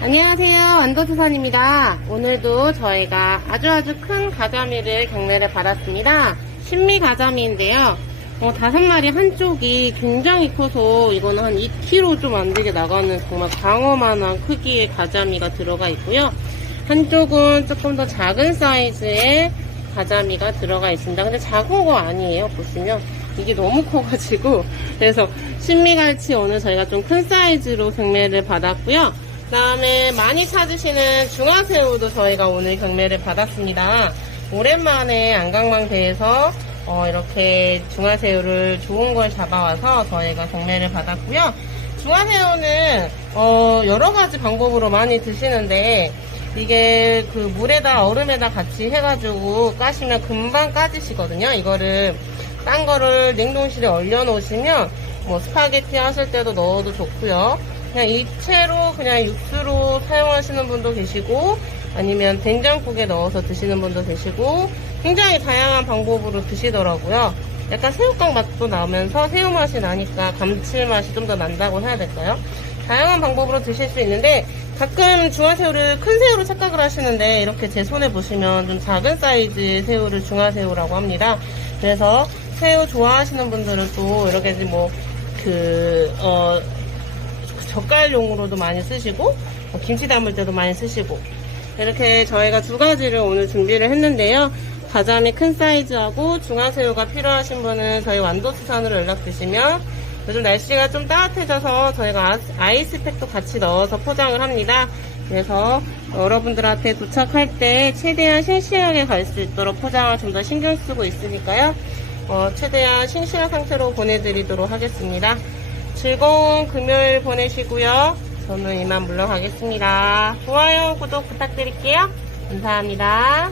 안녕하세요. 완도수산입니다. 오늘도 저희가 아주 아주 큰 가자미를 경매를 받았습니다. 신미 가자미인데요. 어, 다섯 마리 한쪽이 굉장히 커서 이거는 한 2kg 좀 안 되게 나가는 정말 광어만한 크기의 가자미가 들어가 있고요. 한쪽은 조금 더 작은 사이즈의 가자미가 들어가 있습니다. 근데 작은 거 아니에요. 보시면 이게 너무 커가지고 그래서 신미갈치 오늘 저희가 좀 큰 사이즈로 경매를 받았고요. 그다음에 많이 찾으시는 중화새우도 저희가 오늘 경매를 받았습니다. 오랜만에 안강망대에서 어, 이렇게 중화새우를 좋은 걸 잡아와서 저희가 경매를 받았고요. 중화새우는 어, 여러 가지 방법으로 많이 드시는데 이게 그 물에다 얼음에다 같이 해가지고 까시면 금방 까지시거든요. 이거를 딴 거를 냉동실에 얼려 놓으시면 뭐 스파게티 하실 때도 넣어도 좋고요. 그냥 이채로 그냥 육수로 사용하시는 분도 계시고 아니면 된장국에 넣어서 드시는 분도 계시고 굉장히 다양한 방법으로 드시더라고요. 약간 새우깡 맛도 나면서 새우 맛이 나니까 감칠맛이 좀 더 난다고 해야 될까요? 다양한 방법으로 드실 수 있는데 가끔 중화새우를 큰 새우로 착각을 하시는데 이렇게 제 손에 보시면 좀 작은 사이즈의 새우를 중화새우라고 합니다. 그래서 새우 좋아하시는 분들은 또 이렇게 뭐 그, 어, 젓갈용으로도 많이 쓰시고 어, 김치 담을 때도 많이 쓰시고 이렇게 저희가 두 가지를 오늘 준비를 했는데요. 가자미 큰 사이즈하고 중화새우가 필요하신 분은 저희 완도수산으로 연락 주시면 요즘 날씨가 좀 따뜻해져서 저희가 아이스팩도 같이 넣어서 포장을 합니다. 그래서 여러분들한테 도착할 때 최대한 싱싱하게 갈 수 있도록 포장을 좀 더 신경 쓰고 있으니까요. 어, 최대한 싱싱한 상태로 보내드리도록 하겠습니다. 즐거운 금요일 보내시고요. 저는 이만 물러가겠습니다. 좋아요, 구독 부탁드릴게요. 감사합니다.